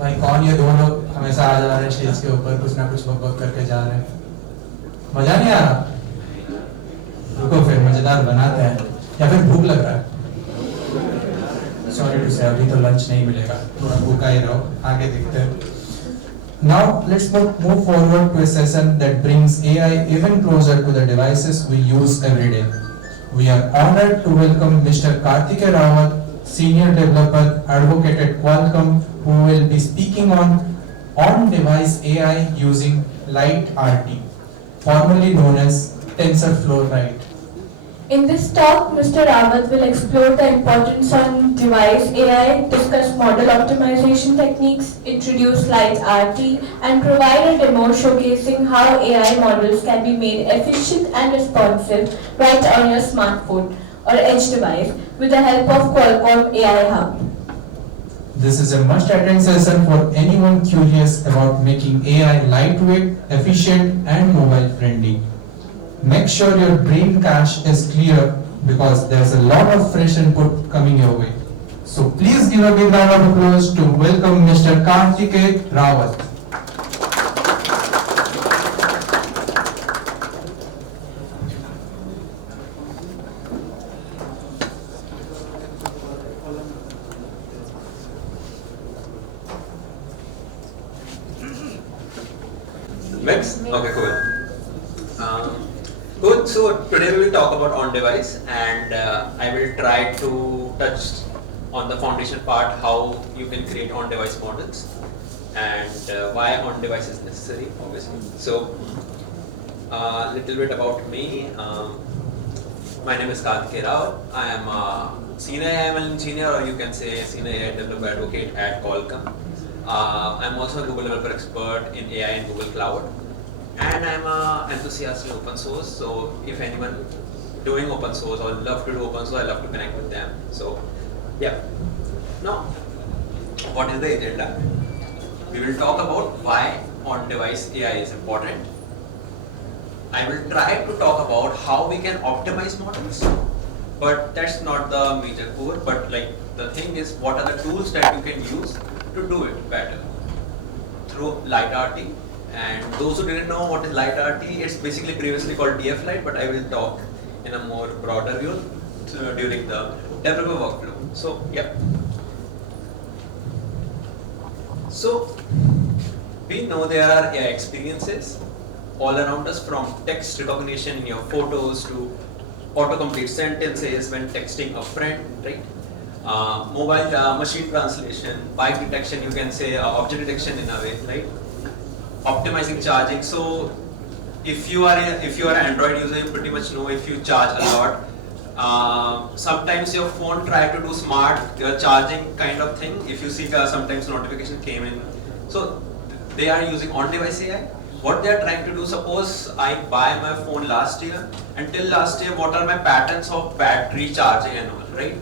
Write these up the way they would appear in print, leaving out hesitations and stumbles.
भाई कौन ये दो लोग हमेशा आ जा रहे हैं स्टेज के ऊपर कुछ ना कुछ बक करके जा रहे हैं, मजा नहीं आ रहा? रुको फिर मजेदार बनाते हैं, या फिर भूख लग रहा है? सॉरी टू से अभी तो लंच नहीं मिलेगा, थोड़ा भूखा ही रहो, आगे देखते हैं. Now let's move forward to a session that brings AI even closer to the devices we use every day. We are honored to welcome Mr. Kartikey Rawat, Senior Developer Advocate at Qualcomm, who will be speaking on-device AI using LiteRT, formerly known as TensorFlow Lite. In this talk, Mr. Rawat will explore the importance on device AI, discuss model optimization techniques, introduce LiteRT, and provide a demo showcasing how AI models can be made efficient and responsive right on your smartphone or edge device with the help of Qualcomm AI Hub. This is a must-attend session for anyone curious about making AI lightweight, efficient, and mobile-friendly. Make sure your brain cache is clear because there's a lot of fresh input coming your way. So please give a big round of applause to welcome Mr. Kartikey Rawat. Mix? Okay, cool. Good. So today we will talk about on-device, and I will try to touch on the foundation part, how you can create on-device models, and why on-device is necessary, obviously. So, a little bit about me. My name is Kartikey Rawat. I am a senior ML engineer, or you can say senior AI developer advocate at Qualcomm. I'm also a Google developer expert in AI and Google Cloud. And I'm an enthusiast in open source, so if anyone doing open source or love to do open source, I love to connect with them. So, yeah. Now, what is the agenda? We will talk about why on-device AI is important. I will try to talk about how we can optimize models, but that's not the major core. But like the thing is, what are the tools that you can use to do it better through LiteRT. And those who didn't know what is LiteRT, it's basically previously called DF Lite, but I will talk in a more broader view during the developer workflow. So, yeah. So, we know there are AI experiences all around us, from text recognition in your photos to autocomplete sentences when texting a friend, right? Mobile machine translation, bike detection, you can say object detection in a way, right? Optimizing charging. So if you are an Android user, you pretty much know if you charge a lot, sometimes your phone try to do smart charging kind of thing. If you see sometimes notification came in, so they are using on-device AI. What they are trying to do, suppose I buy my phone last year, until last year what are my patterns of battery charging and all, right?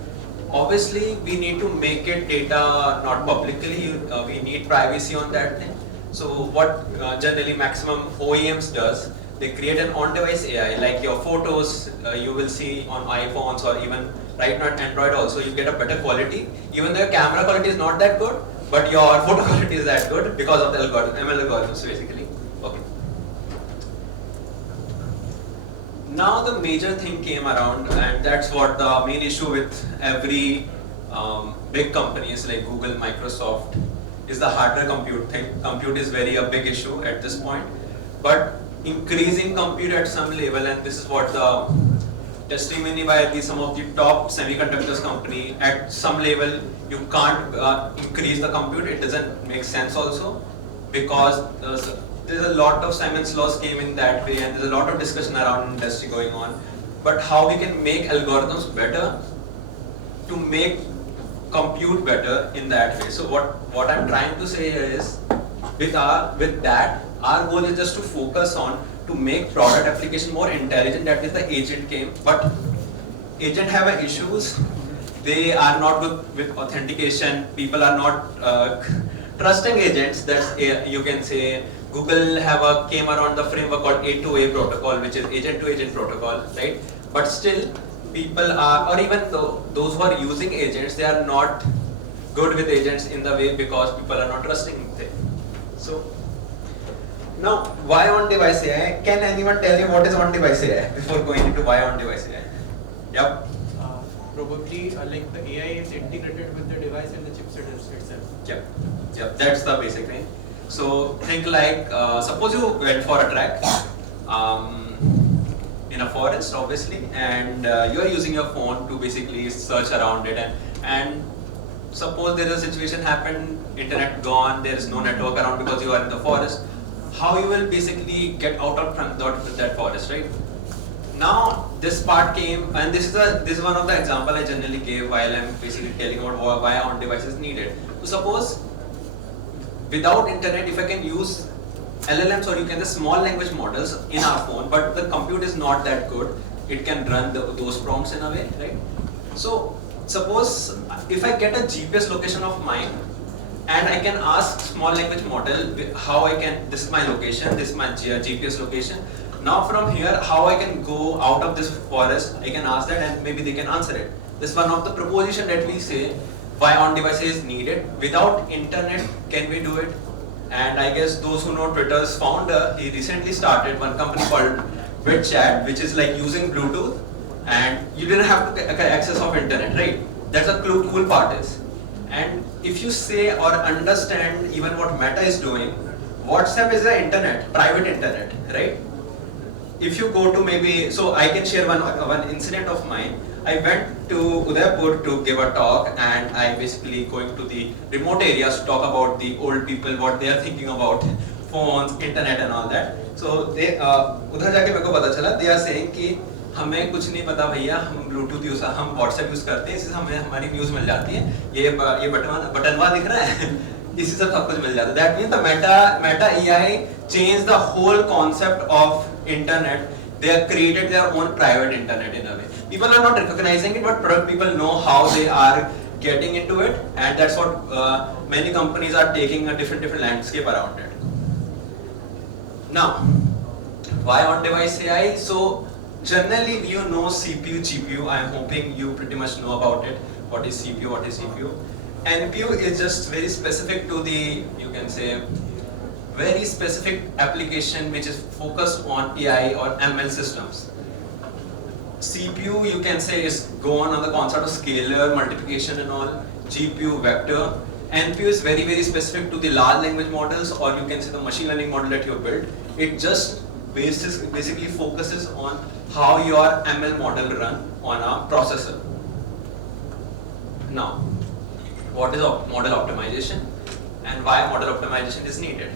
Obviously we need to make it data not publicly, we need privacy on that thing. So what generally maximum OEMs does, they create an on-device AI, like your photos you will see on iPhones, or even right now Android also, you get a better quality. Even though your camera quality is not that good, but your photo quality is that good because of the algorithm, ML algorithms basically. Okay. Now the major thing came around, and that's what the main issue with every big companies like Google, Microsoft, is the hardware compute thing. Compute is a big issue at this point, but increasing compute at some level, and this is what the testimony by some of the top semiconductors company, at some level you can't increase the compute. It doesn't make sense also, because there's a lot of Simon's laws came in that way, and there's a lot of discussion around industry going on. But how we can make algorithms better to make compute better in that way. So what I'm trying to say here is, with that, our goal is just to focus on to make product application more intelligent. That is the agent came, but agent have issues. They are not good with authentication. People are not trusting agents. That's you can say Google came around the framework called A2A protocol, which is agent-to-agent protocol, right? But still, people are, or even those who are using agents, they are not good with agents in the way because people are not trusting them. So now, why on-device AI? Can anyone tell me what is on-device AI before going into why on-device AI? Yep. Probably like the AI is integrated with the device and the chipset itself. Yep. That's the basic thing. So think like, suppose you went for a trek in a forest, obviously, and you are using your phone to basically search around it, and suppose there is a situation happened, internet gone, there is no network around because you are in the forest. How you will basically get out of that forest, right? Now this part came, and this is one of the example I generally gave while I'm basically telling about why on device is needed. So suppose without internet, if I can use LLMs or you can the small language models in our phone, but the compute is not that good, it can run those prompts in a way, right? So suppose if I get a GPS location of mine, and I can ask small language model how I can, this is my location, this is my GPS location. Now from here, how I can go out of this forest, I can ask that and maybe they can answer it. This is one of the proposition that we say why on device is needed. Without internet, can we do it? And I guess those who know Twitter's founder, he recently started one company called WitChat, which is like using Bluetooth, and you didn't have to get access of internet, right? That's the cool part is. And if you say or understand even what Meta is doing, WhatsApp is the internet, private internet, right? If you go to maybe, so I can share one incident of mine. I went to Udaipur to give a talk, and I basically going to the remote areas to talk about the old people, what they are thinking about phones, internet and all that. So they उधर जाके मेरे को पता चला, they are saying कि हमें कुछ नहीं पता भैया, हम ब्लूटूथ यूज, हम व्हाट्सएप यूज करते हैं, इससे हमें हमारी न्यूज मिल जाती है, ये बटनवा दिख रहा है, इसी से सब कुछ मिल जाता है. That means the Meta AI changed the whole concept of internet. They have created their own private internet in a way. People are not recognizing it, but people know how they are getting into it, and that's what many companies are taking a different landscape around it. Now, why on-device AI? So generally, you know CPU, GPU. I'm hoping you pretty much know about it. What is CPU? What is CPU? NPU is just very specific to the, you can say, very specific application which is focused on AI or ML systems. CPU, you can say, is gone on the concept of scalar, multiplication and all. GPU, vector. NPU is very specific to the large language models, or you can say the machine learning model that you have built. It just basically focuses on how your ML model run on a processor. Now, what is model optimization and why model optimization is needed?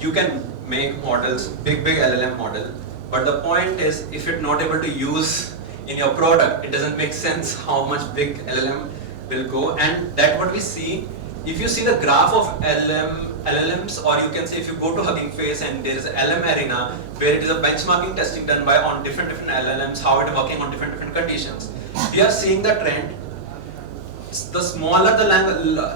You can make models, big LLM model, but the point is, if you're not able to use in your product, it doesn't make sense how much big LLM will go. And that's what we see. If you see the graph of LLMs, or you can say if you go to Hugging Face and there is an LM arena where it is a benchmarking testing done by on different LLMs, how it is working on different conditions. We are seeing the trend. The smaller the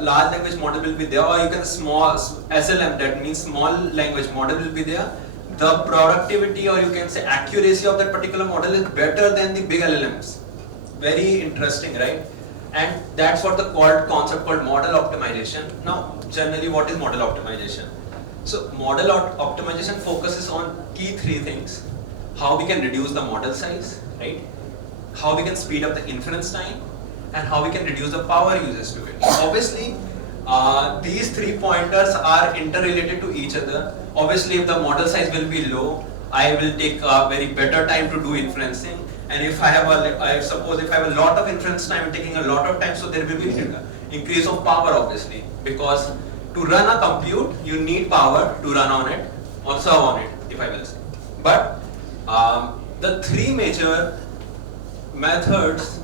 large language model will be there, or you can small SLM, that means small language model will be there. The productivity, or you can say accuracy of that particular model is better than the big LLMs. Very interesting, right? And that's what the concept called model optimization. Now, generally, what is model optimization? So, model optimization focuses on key three things: how we can reduce the model size, right? How we can speed up the inference time, and how we can reduce the power uses to it. Obviously, these 3 pointers are interrelated to each other. Obviously, if the model size will be low, I will take a very better time to do inferencing. And if I have I suppose if I have a lot of inference time, taking a lot of time, so there will be increase of power, obviously, because to run a compute, you need power to run on it, or serve on it, if I will say. But the three major methods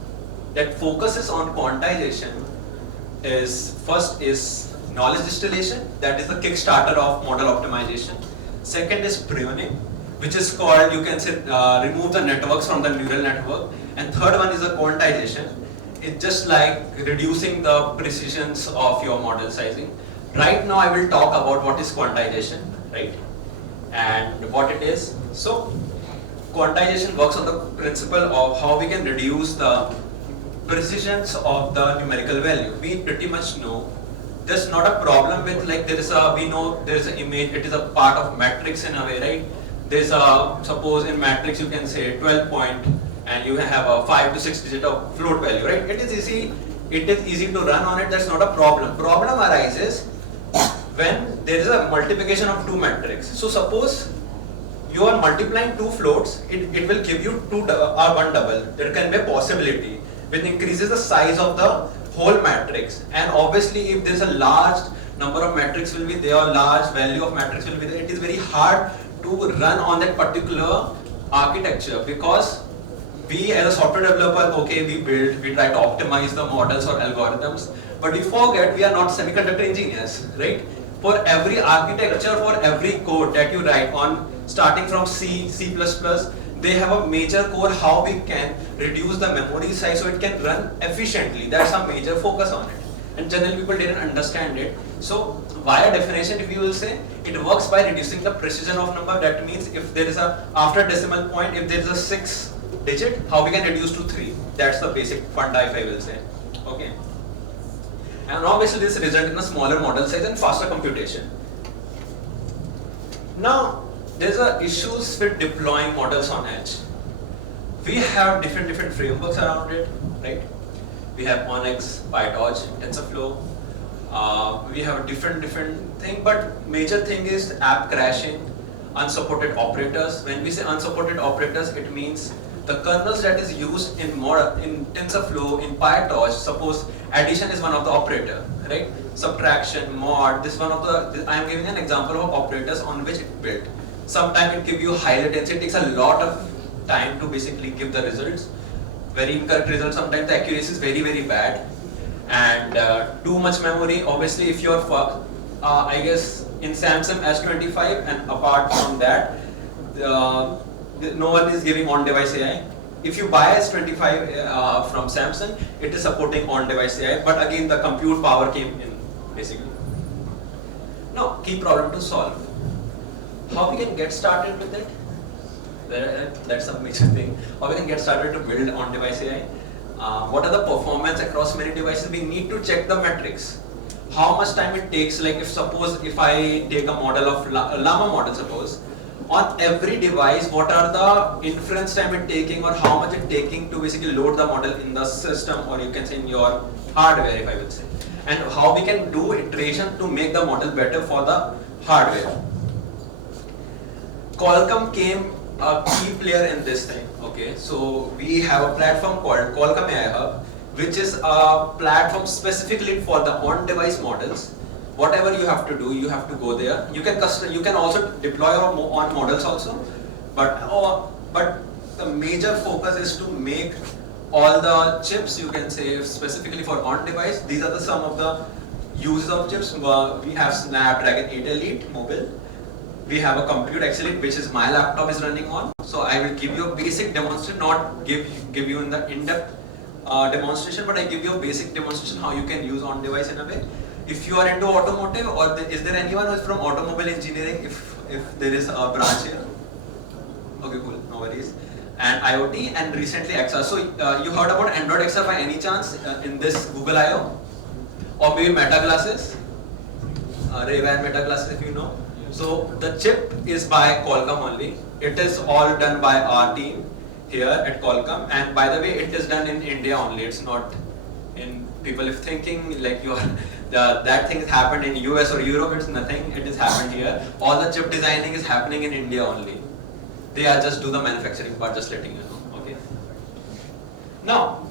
that focuses on quantization is, first is knowledge distillation, that is the kickstarter of model optimization. Second is pruning, which is called, you can say, remove the networks from the neural network. And third one is the quantization. It's just like reducing the precisions of your model sizing. Right now I will talk about what is quantization, right? And what it is. So quantization works on the principle of how we can reduce the precisions of the numerical value. We pretty much know there's not a problem with like we know there is an image, it is a part of matrix in a way, right? There's a, suppose in matrix you can say 12 point and you have a 5 to 6 digit of float value, right? It is easy to run on it, that's not a problem. Problem arises when there is a multiplication of two matrix. So suppose you are multiplying two floats, it will give you one double. There can be a possibility which increases the size of the whole matrix, and obviously if there is a large number of matrix will be there, or large value of matrix will be there, it is very hard to run on that particular architecture, because we as a software developer, okay, we try to optimize the models or algorithms, but we forget we are not semiconductor engineers, right? For every architecture, for every code that you write on, starting from C, C++, they have a major core how we can reduce the memory size so it can run efficiently. That's a major focus on it. And generally people didn't understand it. So via definition, if you will say, it works by reducing the precision of number. That means if there is a, after decimal point, if there is a 6 digit, how we can reduce to 3. That's the basic funda, if I will say. Okay. And obviously this result in a smaller model size and faster computation. Now, there's a issues with deploying models on edge. We have different frameworks around it, right? We have Onyx, PyTorch, TensorFlow. We have a different thing, but major thing is app crashing, unsupported operators. When we say unsupported operators, it means the kernels that is used in TensorFlow, in PyTorch, suppose addition is one of the operator, right? Subtraction, mod, this one of the, I am giving an example of operators on which it built. Sometimes it gives you high latency, it takes a lot of time to basically give the results. Very incorrect results, sometimes the accuracy is very bad. And too much memory, obviously if you're, I guess in Samsung S25 and apart from that, no one is giving on-device AI. If you buy S25 from Samsung, it is supporting on-device AI, but again the compute power came in basically. Now, key problem to solve. How we can get started with it? That's a major thing. How we can get started to build on-device AI? What are the performance across many devices? We need to check the metrics. How much time it takes, like if I take a model of Llama model, suppose, on every device, what are the inference time it taking, or how much it taking to basically load the model in the system, or you can say in your hardware, if I would say. And how we can do iteration to make the model better for the hardware. Qualcomm came a key player in this thing, okay? So we have a platform called Qualcomm AI Hub, which is a platform specifically for the on-device models. Whatever you have to do, you have to go there. You can also deploy your own models also, but the major focus is to make all the chips, you can say specifically for on-device. These are some of the uses of chips. We have Snapdragon 8 Elite mobile. We have a Compute X Elite, which is my laptop is running on. So I will give you a basic demonstration, not give you in the in-depth demonstration, but I give you a basic demonstration how you can use on-device in a way. If you are into automotive, or is there anyone who is from automobile engineering? If there is a branch here, okay, cool, no worries. And IoT and recently XR. So you heard about Android XR by any chance in this Google I/O, or maybe Meta glasses, Ray-Ban Meta glasses, if you know. So the chip is by Qualcomm only. It is all done by our team here at Qualcomm, and by the way, it is done in India only. It's not in people if thinking like you are that thing has happened in US or Europe. It's nothing. It is happened here. All the chip designing is happening in India only. They are just do the manufacturing part, just letting you know. Okay. Now,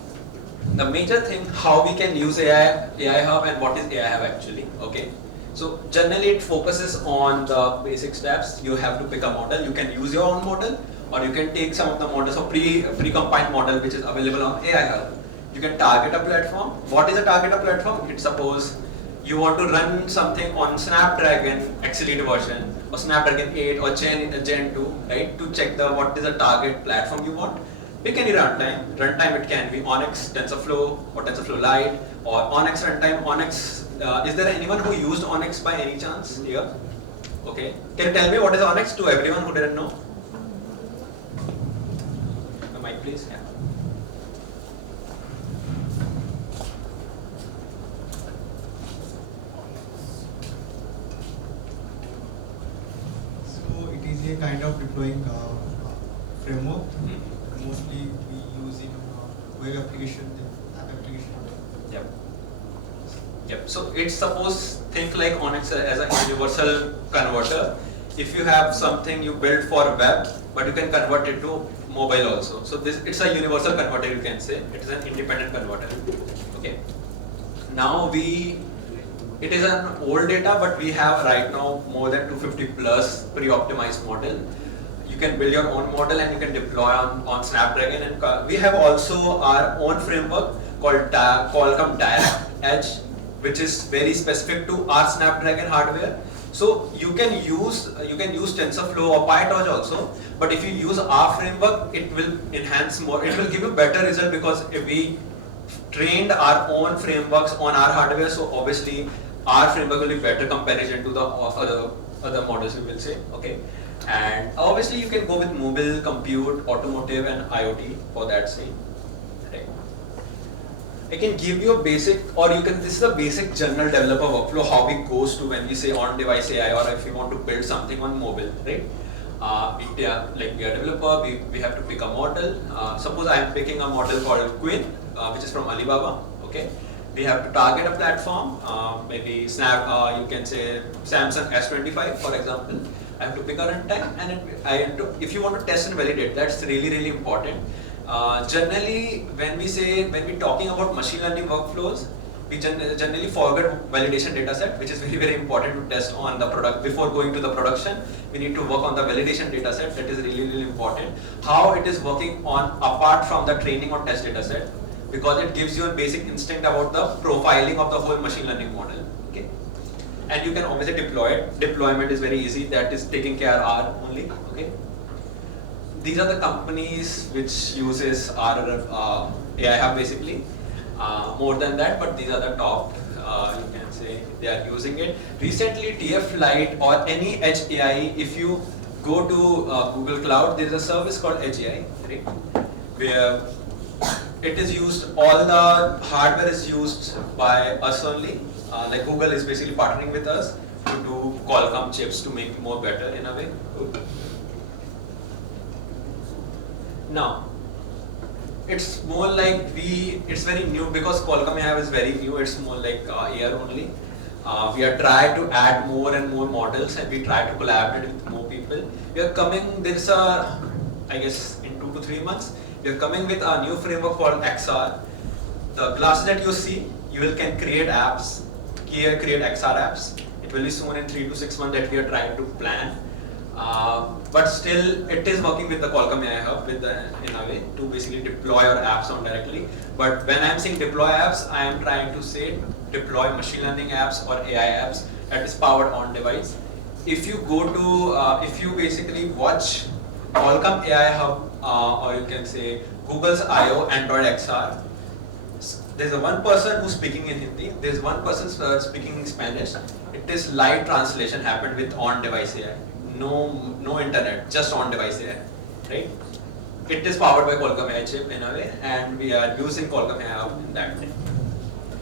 the major thing how we can use AI Hub and what is AI Hub actually. Okay. So generally it focuses on the basic steps. You have to pick a model. You can use your own model, or you can take some of the models of pre-compiled model which is available on AI Hub. You can target a platform. What is a target a platform? It's suppose you want to run something on Snapdragon X Elite version, or Snapdragon 8 or Gen 2, right? To check what is the target platform you want. Pick any runtime. Runtime it can be Onyx, TensorFlow, or TensorFlow Lite, or Onyx runtime. Onyx. Is there anyone who used Onyx by any chance here? Okay. Can you tell me what is Onyx to everyone who didn't know? The mic, please. Yeah. deploying framework. Mostly we use in web application, app application. Yep. Yep. So it's suppose think like on it as a universal converter. If you have something you build for web, but you can convert it to mobile also. So this it's a universal converter, you can say. It is an independent converter. Okay. Now it is an old data, but we have right now more than 250 plus pre-optimized model. You can build your own model and you can deploy on Snapdragon, and we have also our own framework called Qualcomm Direct Edge, which is very specific to our Snapdragon hardware. So you can use TensorFlow or PyTorch also, but if you use our framework, it will enhance more. It will give you better result because if we trained our own frameworks on our hardware, so obviously our framework will be better comparison to the other models, we will say. Okay, and obviously you can go with mobile, compute, automotive, and IoT for that same. Right. I can give you a basic, or you can. This is a basic general developer workflow how it goes to when we say on-device AI, or if you want to build something on mobile, right? Like we are a developer, we have to pick a model. Suppose I am picking a model called Queen, which is from Alibaba. Okay, we have to target a platform, maybe you can say Samsung S25 for example. I have to pick a runtime, and if you want to test and validate, that's really important. Generally, when we're talking about machine learning workflows, we generally forget validation data set, which is very important to test on the product. Before going to the production, we need to work on the validation data set. That is really important. How it is working on apart from the training or test data set, because it gives you a basic instinct about the profiling of the whole machine learning model. Okay, and you can obviously deploy it. Deployment is very easy. That is taking care R only. Okay. These are the companies which uses our AI Hub basically. More than that, but these are the top. You can say they are using it. Recently, TF or any Edge AI. If you go to Google Cloud, there is a service called Edge AI, right? Where it is used. All the hardware is used by us only. Like Google is basically partnering with us to do Qualcomm chips to make it more better in a way. Now, it's more like it's very new because Qualcomm AI is very new. It's more like a year only. We are trying to add more and more models, and we try to collaborate with more people. We are coming. I guess in 2 to 3 months, we are coming with a new framework called XR. The glasses that you see, you can create apps, create XR apps. It will be soon in 3 to 6 months that we are trying to plan. But still, it is working with the Qualcomm AI Hub in a way to basically deploy your apps on directly. But when I am saying deploy apps, I am trying to say deploy machine learning apps or AI apps that is powered on device. If you go to, if you basically watch Qualcomm AI Hub, or you can say Google's I/O Android XR, there's one person who's speaking in Hindi, there's one person speaking in Spanish. It is live translation happened with on-device AI. No internet, just on-device AI, right? It is powered by Qualcomm AI chip in a way, and we are using Qualcomm AI Hub in that way.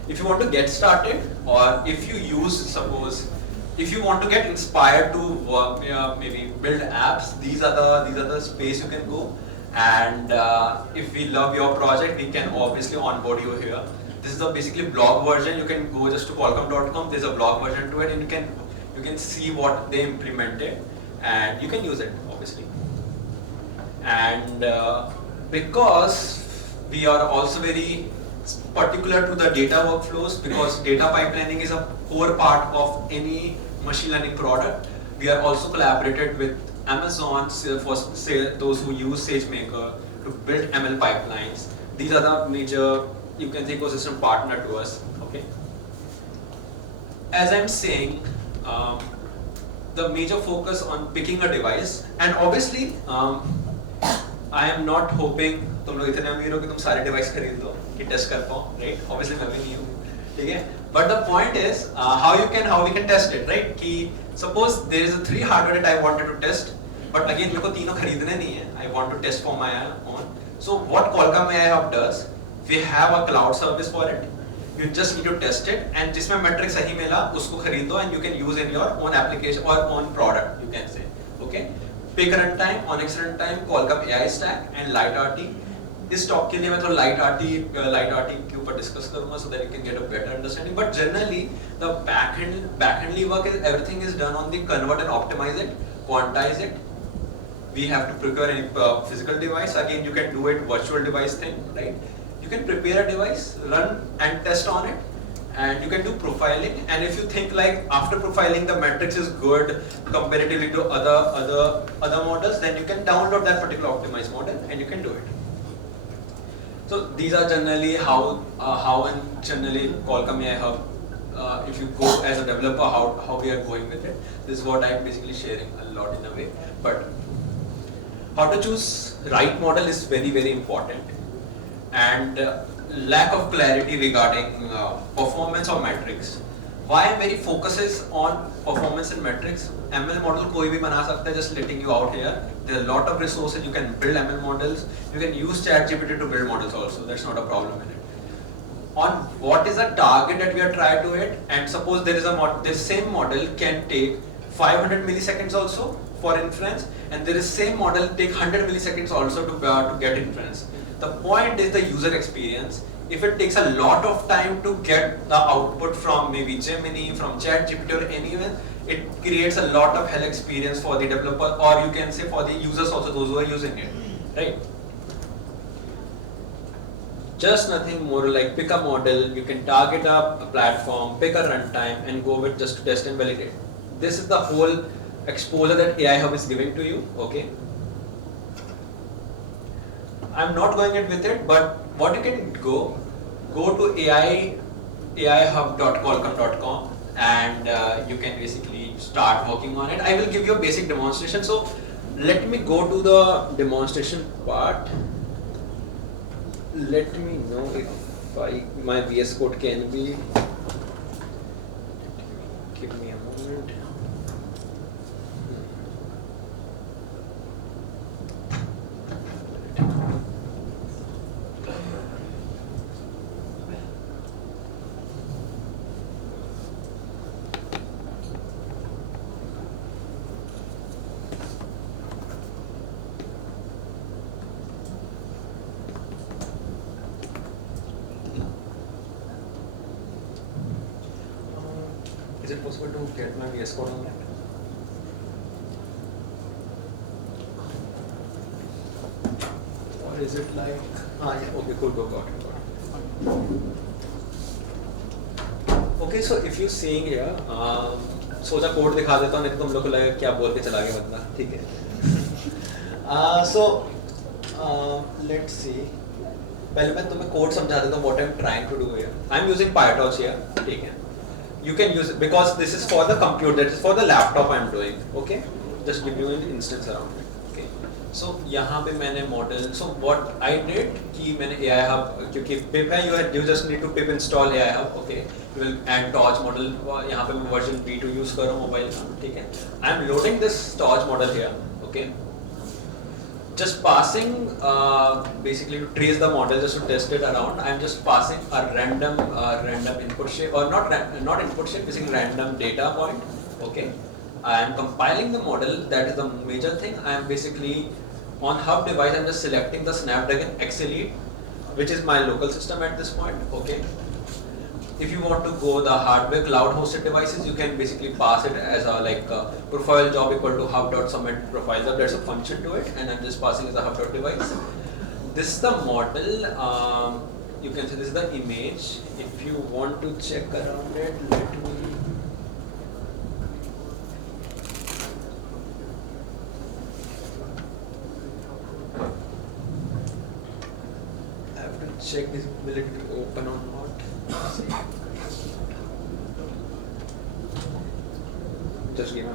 If you want to get started, or if you if you want to get inspired to work, maybe build apps, these are the space you can go. And if we love your project, we can obviously onboard you here. This is the basically blog version. You can go just to qualcomm.com. There's a blog version to it, and you can see what they implemented, and you can use it obviously. And because we are also very particular to the data workflows, because data pipelining is a core part of any machine learning product, we are also collaborated with Amazon for those who use SageMaker to build ML pipelines. These are the major, you can say, ecosystem partner to us. Okay. As I'm saying, the major focus on picking a device, and obviously I am not hoping तुम लोग इतने अमीर हो कि तुम सारे device खरीद लो कि test कर पाओ, right? Obviously मैं भी नहीं हूँ, ठीक है? But the point is how we can test it, right? कि suppose there is a 3 hardware that I wanted to test, but again मेरे को तीनों खरीदने नहीं है. I want to test for my own. So what Qualcomm AI Hub does, we have a cloud service for it. You just need to test it, and जिसमें metric सही मिला उसको खरीद दो, and you can use in your own application or own product, you can say. Okay. pick runtime, Onyx runtime, Qualcomm AI stack and LiteRT. इस talk के लिए मैं थोड़ा LiteRT के ऊपर discuss करूँगा so that you can get a better understanding. But generally, the backendly work is everything is done on the convert and optimize it, quantize it. We have to procure any physical device. Again, you can do it virtual device thing, right? You can prepare a device, run and test on it. And you can do profiling, and if you think like after profiling the metrics is good comparatively to other models, then you can download that particular optimized model and you can do it. So these are generally how and generally Qualcomm AI Hub. If you go as a developer, how we are going with it. This is what I'm basically sharing a lot in a way. But how to choose right model is very important, and lack of clarity regarding performance or metrics. Why I'm very focuses on performance and metrics. ML model कोई भी बना सकता है, just letting you out here. There are a lot of resources, you can build ML models. You can use ChatGPT to build models also, that's not a problem in it. On what is the target that we are trying to hit, and suppose there is this same model can take 500 milliseconds also for inference, and there is same model take 100 milliseconds also to get inference. The point is the user experience. If it takes a lot of time to get the output from maybe Gemini, from ChatGPT or anyone, it creates a lot of hell experience for the developer, or you can say for the users also, those who are using it, right? Just nothing more like pick a model, you can target a platform, pick a runtime and go with just to test and validate. This is the whole exposure that AI Hub is giving to you, okay? I'm not going it with it, but what you can go to aihub.qualcomm.com and you can basically start working on it. I will give you a basic demonstration. So let me go to the demonstration part. Let me know if my VS Code can be. Give me a moment. Is it possible to get my VS Code on that? Or is it like, yeah, okay, cool, got it. Okay, so if you seeing here, सोचा code दिखा देता हूँ, नहीं तो तुम लोग को लगेगा क्या बोल के चला गया बंदा, ठीक है? So let's see. पहले मैं तुम्हें कोड समझा देता हूँ what I'm trying to do here. I'm using PyTorch here, ठीक है? You can use it because this is for the computer, that is for the laptop I'm doing, okay? Just give you an instance around it, okay? So यहाँ पे मैंने model, so what I did कि मैंने AI Hub, क्योंकि pip है, you just need to pip install AI Hub, okay? You will add torch model, यहाँ पे मैं version B2 use कर रहा हूँ mobile का, ठीक है? I'm loading this torch model here, okay? Just passing basically to trace the model, just to test it around. I'm just passing a random input shape, or not input shape, basically random data point. Okay, I am compiling the model. That is the major thing. I am basically on hub device. I'm just selecting the Snapdragon X Elite, which is my local system at this point. Okay. If you want to go the hardware cloud hosted devices, you can basically pass it as a profile job equal to hub.submit profile job. There's a function to it, and I'm just passing as a hub.device. This is the model. You can say this is the image. If you want to check around it, let me. I have to check this, will it be open or not. Just give me.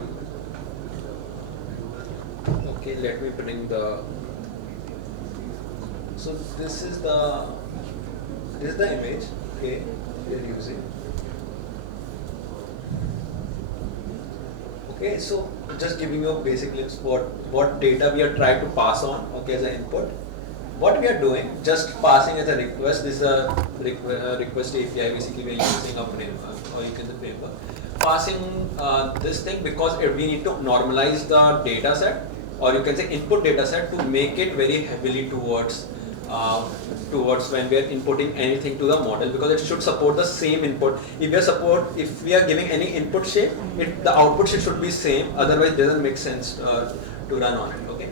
Okay, let me bring the. So this is the image. Okay, we are using. Okay, so just giving you a basic glimpse what data we are trying to pass on. Okay, as an input. What we are doing, just passing as a request. This is a request API. Basically, we are using a framework, or you can say framework. Passing this thing because we need to normalize the data set. or you can say input data set, to make it very heavily towards when we are inputting anything to the model, because it should support the same input. If we are giving any input shape, the output shape should be same, otherwise it doesn't make sense to run on it. Okay.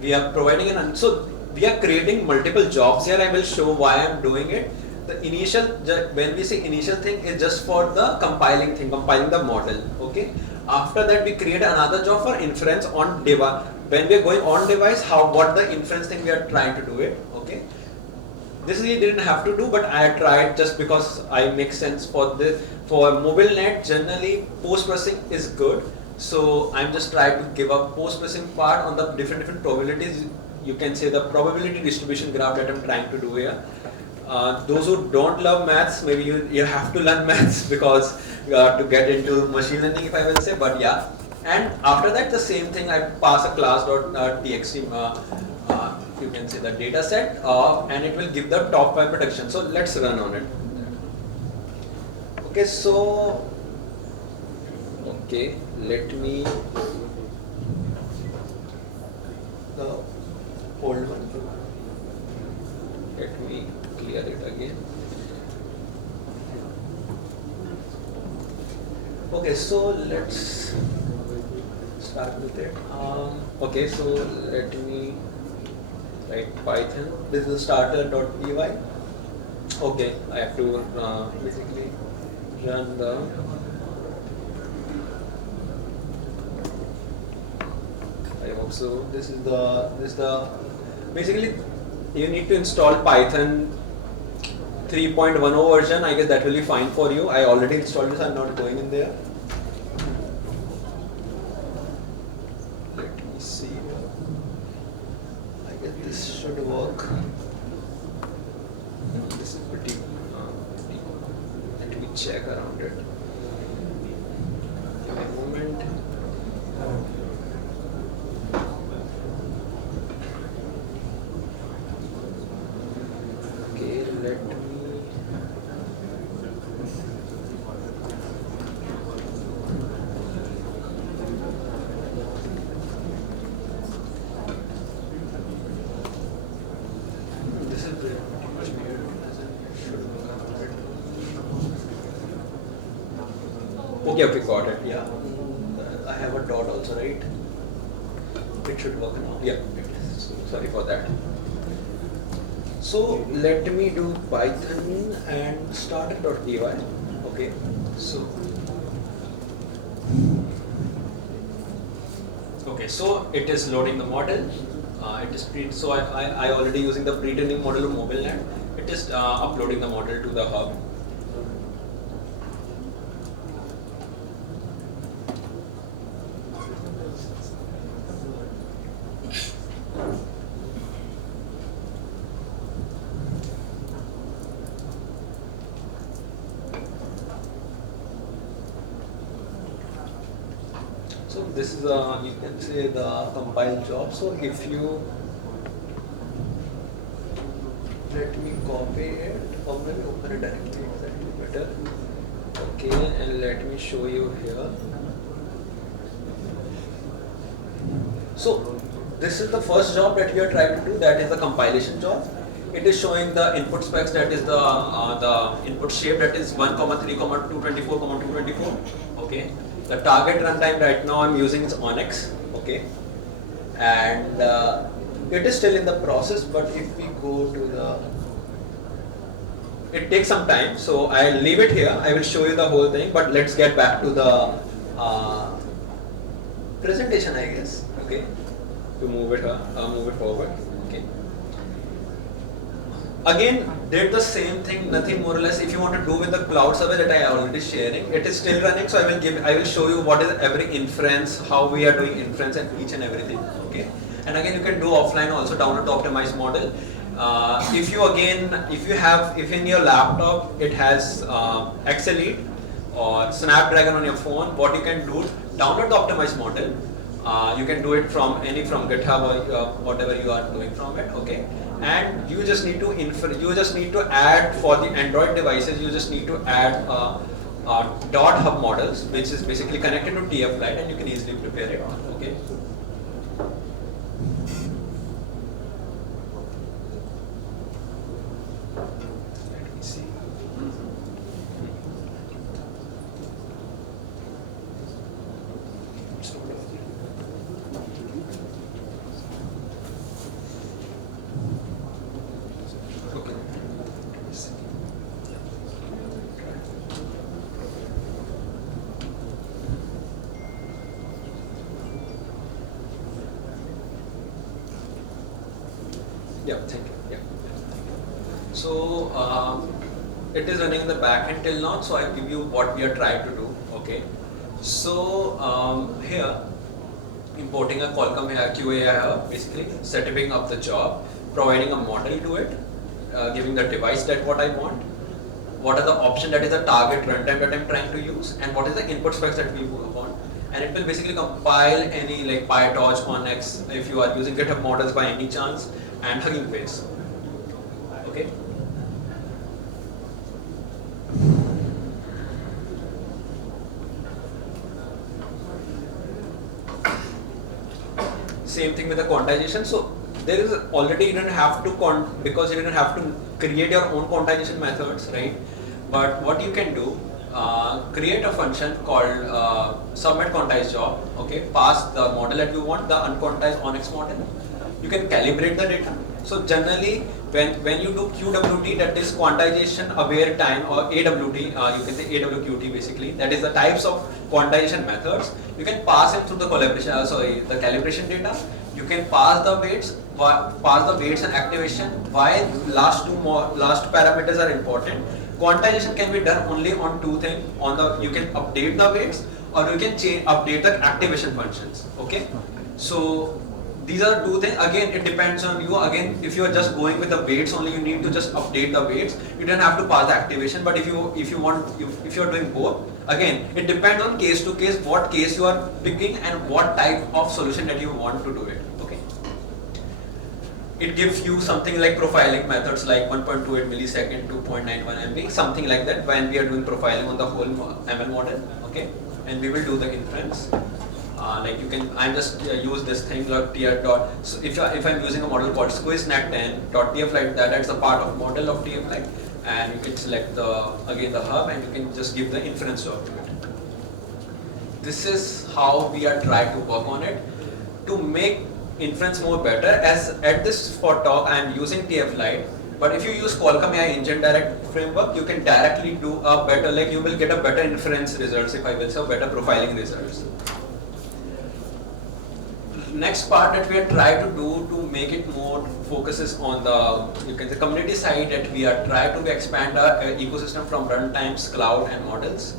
We are providing so we are creating multiple jobs here. I will show why I am doing it. The initial, when we say initial thing, is just for the compiling the model. Okay. After that, we create another job for inference on device. When we are going on device, what the inference thing we are trying to do it. Okay. This we didn't have to do, but I tried just because I make sense for this. For mobile net, generally post processing is good. So I'm just trying to give a post processing part on the different probabilities. You can say the probability distribution graph that I'm trying to do here. Those who don't love maths, maybe you have to learn maths because to get into machine learning, if I will say. But yeah, and after that, the same thing. I pass a class.txt. You can say the data set, and it will give the top 5 prediction. So let's run on it. Okay, so let me the old one. Let me clear it again. Okay, so let's start with it. Okay, so let me write Python. This is starter.py. Okay, I have to basically run the I hope so. This is the basically you need to install Python 3.10 version. I guess that will be fine for you. I already installed this. I'm not going in there. Let me see. I guess this should work. This is pretty. Let me check around it. Give me a moment. Let me this is pretty much weird. Okay, got it. Yeah, I have a dot also, right? It should work now. Yeah, it is. Sorry for that. So let me do Python and starter.py. Okay, so it is loading the model. It is so I already using the pre-training model of mobile net. It is uploading the model to the hub. So this is you can say the compile job. So if you let me copy it, or maybe open it directly, exactly better. Okay, and let me show you here. So this is the first job that we are trying to do. That is the compilation job. It is showing the input specs. That is the input shape. That is 1, 3, 224, 224. Okay. The target runtime right now I'm using is Onyx, okay, and it is still in the process. But if we go to it takes some time, so I'll leave it here. I will show you the whole thing, but let's get back to the presentation, I guess. Okay, to move it forward. Okay. Again, did the same thing, nothing more or less. If you want to do with the cloud service that I am already sharing, it is still running. So I will show you what is every inference, how we are doing inference, and each and everything. Okay. And again, you can do offline also, download the optimized model. If in your laptop it has XLE or Snapdragon on your phone, what you can do, download the optimized model. You can do it from GitHub or whatever you are doing from it. Okay. And you just need to add for the Android devices. You just need to add dot hub models, which is basically connected to TF Lite, and you can easily prepare it. Okay. Let me see. Okay. Yeah, thank you. Yeah. So it is running in the back end till now. So I give you what we are trying to do. Okay. So here, importing a Qualcomm QAI hub, basically setting up the job, providing a model to it, giving the device that what I want, what are the options that is the target runtime that I'm trying to use, and what is the input specs that we want. And it will basically compile any like PyTorch, Onyx, if you are using GitHub models by any chance, and Hugging Face. Okay. Same thing with the quantization. So there is already, you don't have to because you didn't have to create your own quantization methods, right? But what you can do, create a function called submit quantized job. Okay, pass the model that you want, the unquantized Onyx model. You can calibrate the data. So generally, when you do QWT, that is quantization aware time, or AWT, you can say AWQT basically. That is the types of quantization methods. You can pass it through the the calibration data. You can pass the weights and activation. Why last parameters are important. Quantization can be done only on two things. You can update the weights, or you can update the activation functions. Okay, so these are two things. Again, it depends on you. Again, if you are just going with the weights only, you need to just update the weights. You don't have to pass the activation. But if you are doing both, again, it depends on case to case, what case you are picking and what type of solution that you want to do it. Okay. It gives you something like profiling methods like 1.28 millisecond, 2.91 MB, something like that when we are doing profiling on the whole ML model. Okay, and we will do the inference. Like you can, I'm just use this thing like So if I'm using a model called SqueezeNet10.tflite, that's a part of model of TFLite, and you can select the hub, and you can just give the inference job to it. This is how we are trying to work on it to make inference more better. As at this for talk, I am using TFLite. But if you use Qualcomm AI Engine Direct framework, you can directly do a better, like you will get a better inference results, if I will say, better profiling results. Next part that we are trying to do to make it more focuses on the community side, that we are trying to expand our ecosystem from runtimes, cloud, and models.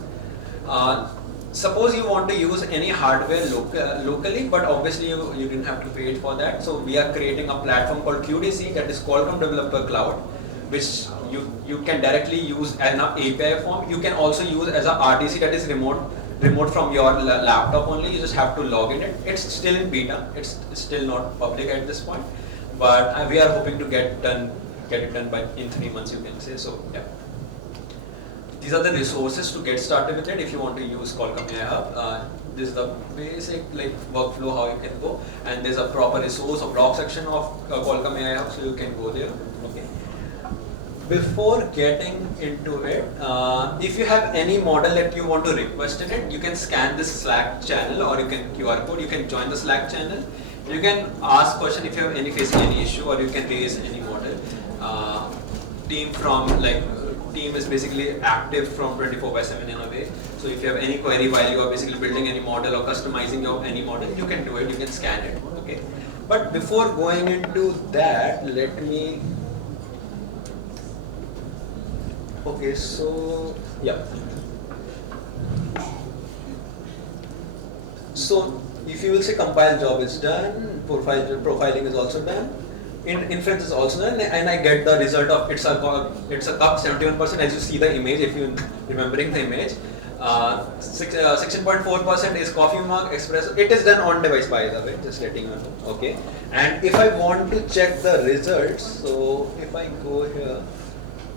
Suppose you want to use any hardware locally, but obviously you didn't have to pay it for that. So we are creating a platform called QDC, that is Qualcomm Developer Cloud, which you can directly use as an API form. You can also use as a RDC, that is remote from your laptop only. You just have to log in it. It's still in beta. It's still not public at this point, but we are hoping to get it done in 3 months, you can say. So yeah, these are the resources to get started with it. If you want to use Qualcomm AI Hub, this is the basic like workflow how you can go, and there's a proper resource or blog section of Qualcomm AI Hub, so you can go there. Okay. Before getting into it, if you have any model that you want to request in it, you can scan this Slack channel, or you can QR code. You can join the Slack channel. You can ask question if you have facing any issue, or you can raise any model. Team is basically active from 24/7 in a way. So if you have any query while you are basically building any model or customizing any model, you can do it. You can scan it. Okay. But before going into that, let me. Okay, so yeah. So if you will say compile job is done, profiling is also done, inference is also done, and I get the result of it's a cup 71%, as you see the image, if you remembering the image. 16.4% is coffee mug, espresso. It is done on device, by the way, just letting you know. Okay, and if I want to check the results, so if I go here.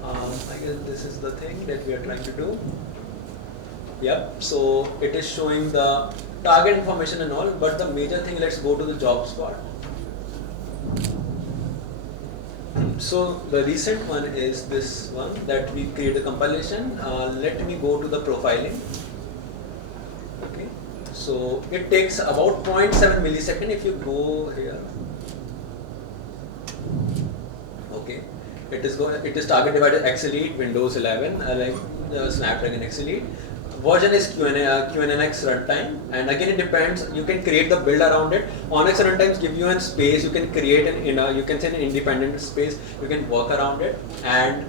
I guess this is the thing that we are trying to do. Yep, so it is showing the target information and all, but the major thing, let's go to the jobs part. So the recent one is this one that we create the compilation. Let me go to the profiling. Okay, so it takes about 0.7 millisecond if you go here. Okay, it is target divided X-Elite, Windows 11, like Snapdragon X-Elite. Version is QNNX runtime, and again it depends. You can create the build around it. Onyx runtimes give you a space. You can create you can say an independent space. You can work around it. And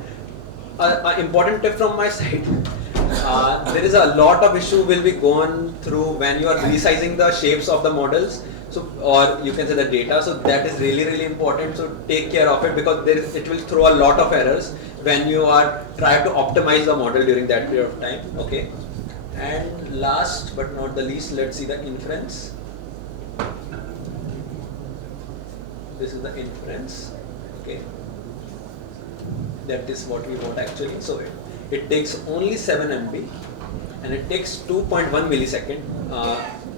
an important tip from my side: there is a lot of issue will be gone through when you are resizing the shapes of the models. So, or you can say the data. So that is really important. So take care of it, because it will throw a lot of errors when you are trying to optimize the model during that period of time. Okay. And last but not the least, let's see the inference. This is the inference. Okay. That is what we want actually. So it takes only 7 MB and it takes 2.1 millisecond.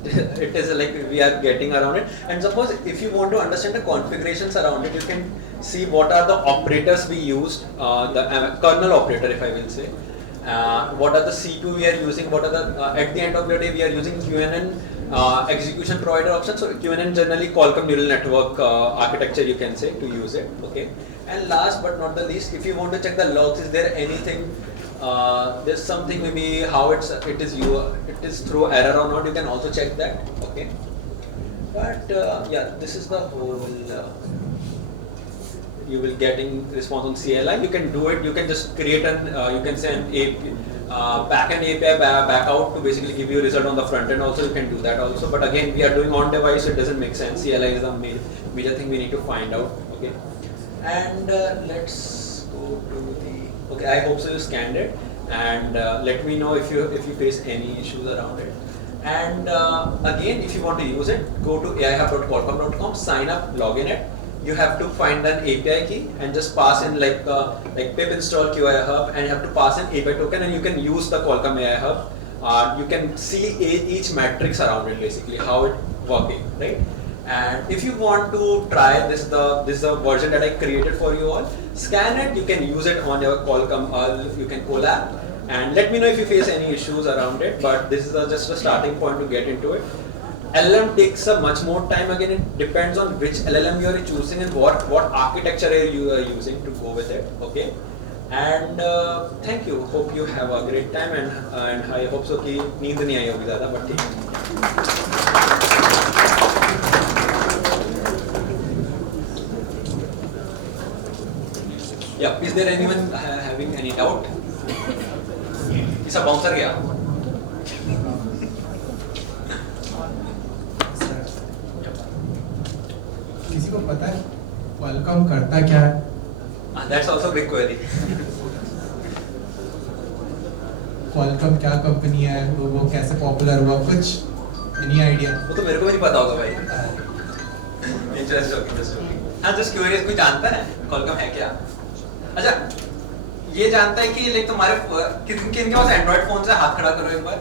It is like we are getting around it. And suppose if you want to understand the configurations around it, you can see what are the operators we used, the kernel operator, if I will say. What are the CPU we are using, what are the, at the end of the day we are using QNN execution provider option. So QNN generally Qualcomm neural network architecture you can say to use it. Okay. And last but not the least, if you want to check the logs, is there anything, there's something maybe how it is through error or not, you can also check that. Okay. But yeah, this is the whole, you will getting response on CLI. You can do it, you can just create an, you can say an backend API back out to basically give you a result on the front end also, you can do that also. But again, we are doing on device, so it doesn't make sense. CLI is the major thing we need to find out. Okay. And let's go to the, okay, I hope so you scanned it, and let me know if you face any issues around it. And again, if you want to use it, go to aihub.qualcomm.com, sign up, log in it. You have to find an API key and just pass in like pip install QI hub, and you have to pass in API token, and you can use the Qualcomm AI hub. You can see each matrix around it, basically how it working, right? And if you want to try this, this is the version that I created for you all. Scan it. You can use it on your Qualcomm. You can collab, and let me know if you face any issues around it. But this is just a starting point to get into it. LLM takes a much more time. Again, it depends on which LLM you are choosing and what architecture you are using to go with it. Okay. And thank you. Hope you have a great time, and I hope so कि नींद नहीं आई होगी ज़्यादा, but ठीक है. Yeah, is there anyone having any doubt? Isa bouncer गया. किसी को पता है Qualcomm करता क्या है? That's also a big query. Qualcomm क्या कंपनी है, वो कैसे पॉपुलर हुआ, कुछ any idea? वो तो मेरे को भी नहीं पता होगा भाई. Interesting. हाँ, just curious, कोई जानता है Qualcomm है क्या? अच्छा, ये जानता है कि लाइक तुम्हारे किनके पास एंड्रॉइड फोन से हाथ खड़ा करो एक बार.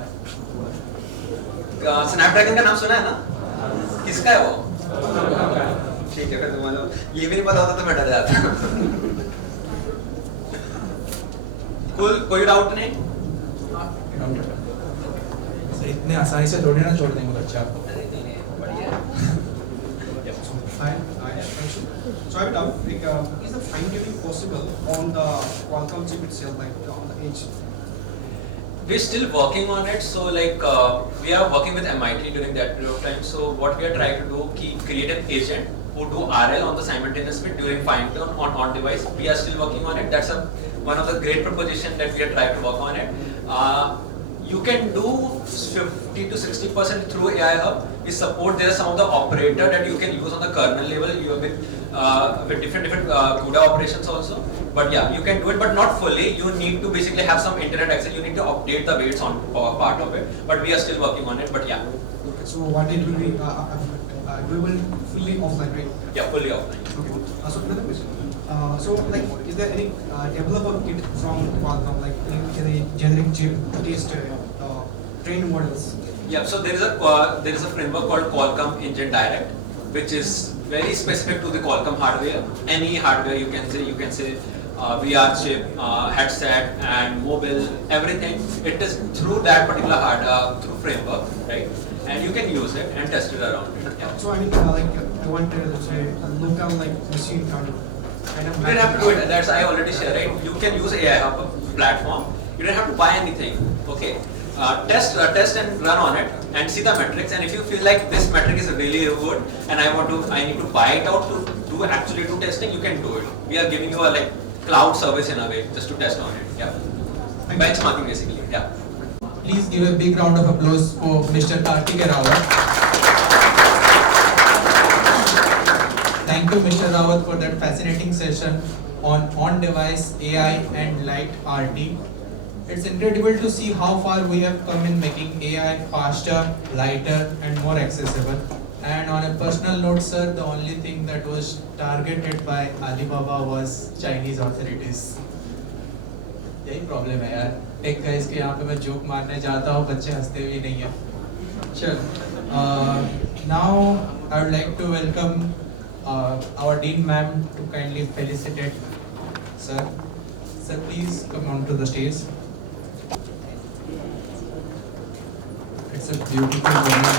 स्नैपड्रैगन का नाम सुना है ना? किसका है वो? ठीक है, फिर तुम्हारा ये भी नहीं पता होता तो मैं डर जाता. कोई डाउट नहीं? इतने आसानी से थोड़ी ना छोड़ देंगे बच्चा आपको. So I have a doubt, like, is the fine tuning possible on the Qualcomm chip itself, like on the edge? We're still working on it. So like we are working with MIT during that period of time. So what we are trying to do, create an agent who do RL on the simultaneous bit during fine tune on device. We are still working on it. That's one of the great proposition that we are trying to work on it. You can do 50 to 60% through AI Hub. We support, there are some of the operator that you can use on the kernel level. You have with different CUDA operations also. But yeah, you can do it, but not fully. You need to basically have some internet access. You need to update the weights on part of it. But we are still working on it. But yeah. Okay, so what it will be doable fully offline, right? Yeah, fully offline. Okay. So another question. So like, is there any developer kit from Qualcomm, like any generic chip to test trained models? Yeah, so there is a framework called Qualcomm Engine Direct, which is very specific to the Qualcomm hardware. Any hardware you can say VR chip, headset, and mobile, everything. It is through that particular through framework, right? And you can use it and test it around. Yeah. So I mean, I want to say a local like machine kind of You don't have to do it. That's I already shared, right? You can use AI Hub platform. You don't have to buy anything. Okay. Test and run on it and see the metrics. And if you feel like this metric is really good and I need to buy it out to actually do testing, you can do it. We are giving you a like cloud service in a way just to test on it. Yeah. Benchmarking basically. Yeah. Please give a big round of applause for Mr. Kartikey Rawat. Thank you, Mr. Rawat, for that fascinating session on-device AI and LiteRT. It's incredible to see how far we have come in making AI faster, lighter, and more accessible. And on a personal note, sir, the only thing that was targeted by Alibaba was Chinese authorities. यही problem है यार take guys के यहाँ पे मैं joke मारने जाता हूँ बच्चे हंसते भी नहीं है चल now I would like to welcome our dean ma'am to kindly felicitate sir please come on to the stage it's a beautiful moment